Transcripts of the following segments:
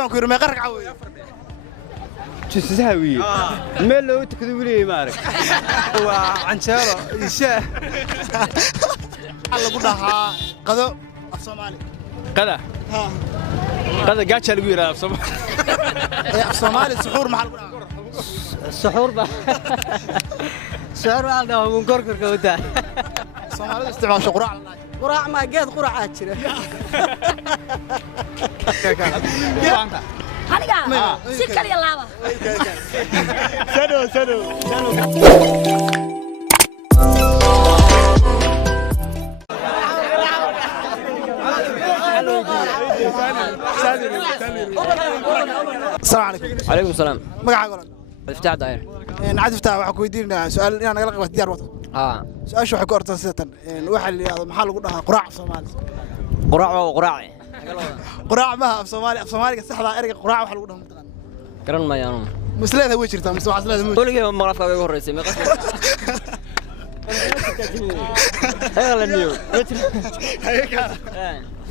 baan ku yiri meeqa ragca weeye جسساوي ملو تكذب لي مارك وعنشارة إيشاء الله قدها قذو الصومالي قذا ها قذا قاتش الويرة بصراحة الصومالي سحور محل قدها السحور بقى سحور هذا من كركر كوتا الصومالي استعمال قراع قراع ما جات قراع أشرة هنيجا سكر يا لابا سنو السلام عليكم. عليكم السلام. مقعد قولك. افتح داير. عاد افتح waxaa ku weydiinaa su'aal inaan naga qabo diyaar wato. su'aashu waxay ku ortaa sidatan waxa la yiraahdo maxaa lagu dhahaa quraac Soomaali. quraac waa quraac. quraac ma af Soomaaliga saxda erayga quraac waxa lagu dhahaa mataqaan. garan ma yaano. مسليها وجه jirtaa mise waxa isleedahay weligeed ma maqalka ugu horeysay ma qasab. هلا النيو. هيك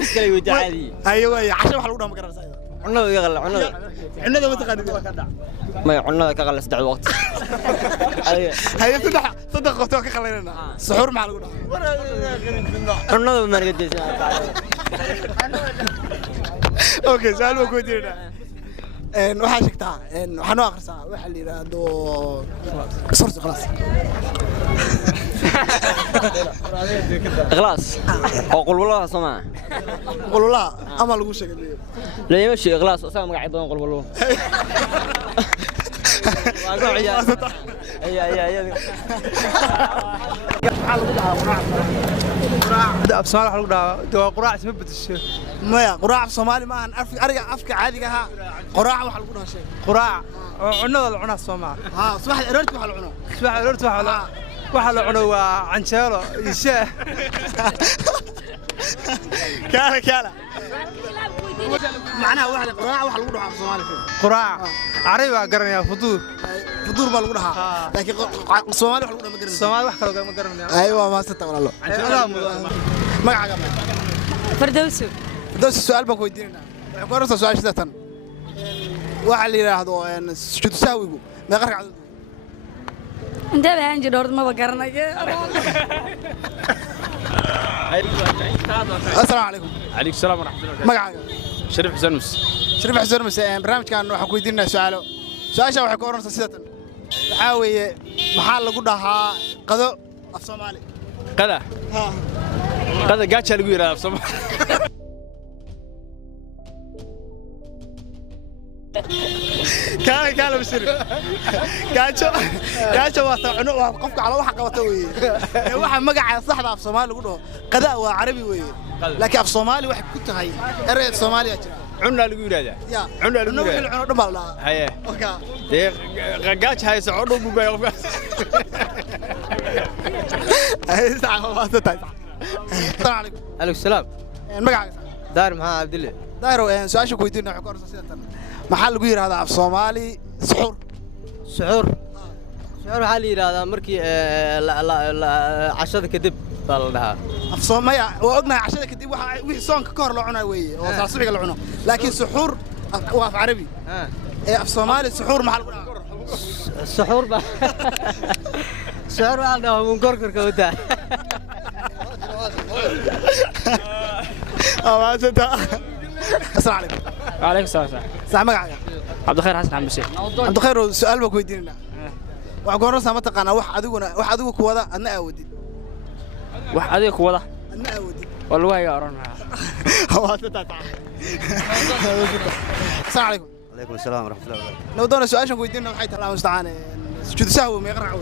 iskale wada caadi. ايوه casho waxa lagu dhahaa ma garanaysaa. cunada iga qal cunada. cunada ma taqaanid waa ka dhac. ما cunada ka qal saddex waqti. هي صدق قفتو ka qalayna. suxur ma lagu dhahaa. cunada ma argaysaa. اوكي سؤال ما كنت هنا waxaa sheegtaa waxaan u akhrisaa waxa la yiraahdo sorti خلاص خلاص اقول والله سمع قول والله اما lagu sheegay لا يمشي خلاص اسا magac badan qol wallo ده بصراحة حلو ده قراع اسمه بدش مايا قراع Soomaali ma aan ariga afka caadiga ah qurac waxa lagu dhahaa shay قراع عنا ولا عنا الصومال ها صباح الارت waxa la cuno صباح الارت waxa la cuno waa canjeelo isha كالا معناها واحد قراع waxa lagu dhahaa Soomaali قراع عربي waa garanaya fuduur fuduur baa lagu dhahaa laakiin Soomaali waxa lagu dhahaa ma garanayso Soomaali wax kale ma garanaya aywa ma sata walaalo magacaaga فردوسو السؤال بك ويدينا قررت سؤال شدة waxa la yiraahdo sujuud saawigu ma qarqad انت بهان جدور ما بقرناyo السلام عليكم عليكم السلام ورحمة الله magacaaga شريف حسنوس شريف حسنوس barnaamijkan waxa ku weydiinaa su'aalo su'aasha waxay ku oranaysaa sidatan waxa weeye maxaa lagu dhahaa qado af Soomaali قذا ha قذا قاتش الويرة بصراحة كان بشري كاجو واسعنا وقفك على waxa qabata weeye waxa magaca saxda af Soomaali lagu dhaho qada waa carabi weeye laakiin af Soomaali wax ku tahay erey Soomaaliya jira cunna lagu yiraahdaa ya cunna lagu yiraahdaa cuno dhamal la haye oka de qagaaj hay socdo bubay qofkaas ay sax waa tahay السلام عليكم عليكم السلام magacaaga دار محمد عبد الله daaro su'aasha ku weydiinaa waxa ku orso sidatan maxaa lagu yiraahdaa af Soomaali suxur سحور سحور waxaa la yiraahdaa markii cashada kadib baa la dhahaa af Soomaaliya waa ognahay cashada kadib waxa wixii soonka ka hor loo cunaa weeye oo saasubiga la cuno laakiin suxur waa af carabi af Soomaali suxur maxaa lagu dhahaa سحور بقى سحور هذا من كركر كوتا السلام عليكم عليكم السلام صح magacaaga عبد الخير حسن عم بشير عبد الخير سؤال baa ku weydiinaa waxa goornaa ma taqaana wax adigu ku wada adna aawadi wax adiga ku wada adna aawadi والله يا أرنا السلام عليكم عليكم السلام ورحمة الله وبركاته لو دونا سؤال شو ويدينا waxay tahay mustacaan sujuud sahwi ma yaqracay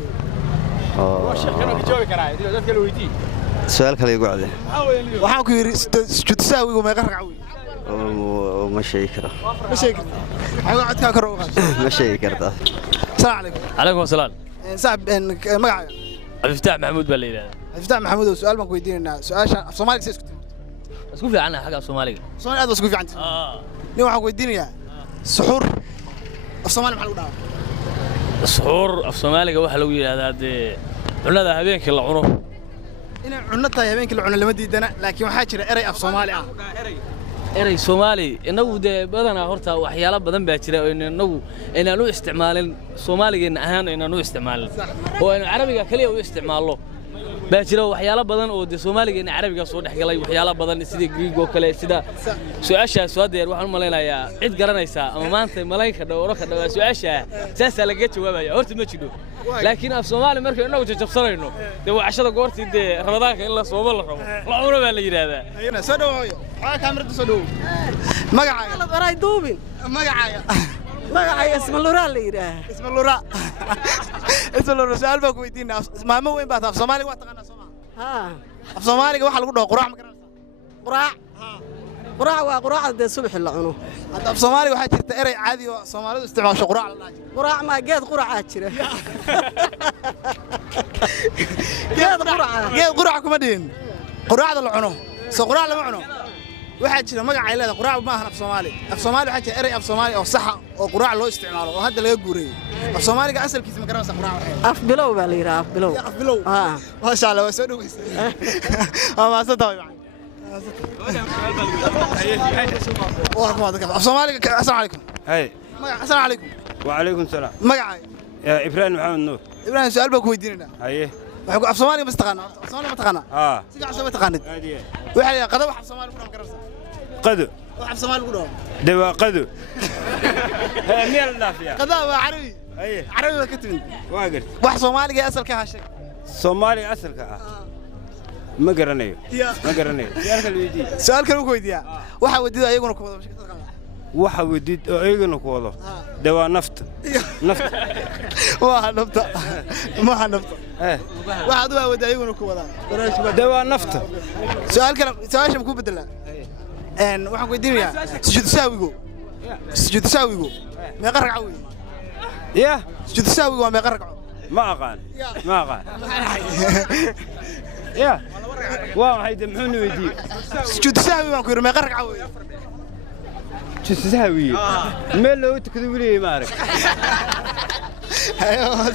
سؤال كله يقعد waxaan ku yiri sujuud sahwi ma yaqracay وما شيء كره ma sheegi ayu codka karo ما شيء كره السلام عليكم عليكم السلام صاحب magacaaga عبد الفتاح محمود بالليل افتح محمود سؤال baan ku weydiinaa su'aasha af Soomaaliga si isku اسكو في عنها حاجة سومالية Soomaali aad isku fiican nin waxaan ku weydiinayaa suxur af Soomaali maxaa lagu dhahaa suxuur af Soomaaliga waxa lagu yiraahdaa cunada habeenkii la cuno inay cunno tahay habeenkii la cuno lama diidana laakiin waxaa jira erey af Soomaali ah eray Soomaali inagu badanaa horta waxyaalo badan baa jira oo inagu inaan u isticmaalin Soomaaligeena ahaan inaan u isticmaalin oo aan Carabiga kaliya u isticmaalo baa jira waxyaalo badan oo Soomaaligeena Carabiga soo dhaxgalay waxyaalo badan sida Greek oo kale sida su'aashaas soo deer waxaan maleynayaa cid garanaysa ama maanta malaynka dhawro ka dhawaa su'aasha saas laga jawaabaya horta ma jiro laakiin af Soomaali markay inagu jabsanayno cashada goortii Ramadaanka in la soomo la rabo la cunno baa la yiraahdaa soo dhawaayo waxa kaamirada soo dhaw magacaaga la baray duubin magacaaga isma lura la yiraahdaa isma lura su'aal baa ku weydiinaa maamo weyn baa af Soomaaliga waa taqaanaa Soomaali af Soomaaliga waxa lagu dhaho quraac ma garanaysaa quraac waa quraacda subax la cuno hadda af Soomaaliga waxa jirta eray caadi oo Soomaalidu isticmaasho quraac la dhaho quraac ma geed quraaca jira geed quraac kuma dhiin quraacda la cuno soo quraac lama cuno waxa jira magac ay leedahay quraac ma aha af Soomaali waxa jira eray af Soomaali oo sax ah oo quraac loo isticmaalo oo hadda laga guuray af Soomaaliga asalkiisa ma garanaysaa quraac af bilow baa la yiraahdaa af bilow ma sha Allah waa soo dhaweysay ma soo Soomaaliga assalaamu calaykum hay assalaamu calaykum wa calaykum salaam magacaaga Ibrahim Maxamed Nuur Ibrahim su'aal baa ku weydiinayna haye waxa af Soomaaliga ma taqaanaa af Soomaaliga ma taqaanaa si fiican ma taqaanid waxa la qado wax af Soomaaliga ku garanaysaa qado wax af Soomaaliga ku dhaw dawa qado meel dhaafiya qado waa Carabi haye Carabi ka timid waa gar wax Soomaaliga asalka ha sheeg Soomaaliga asalka ma garanayo su'aal kale ku weydiiyaa waxa wadido ayaguna ku wada waxa wadid oo ayaguna ku wado dawa nafta waxa nafta waxa waa wada ayaguna ku wada dawa nafta su'aasha ku bedela waxaan ku weydiinayaa sujuud saawigo meeqa ragca weey ya sujuud saawigo waa meeqa ragca ma aqaan يا واو هيدا محوني ويدي سجود سهوي ما كير ما يقرق عوي سجود سهوي ميل لو تكذب لي مارك ايوه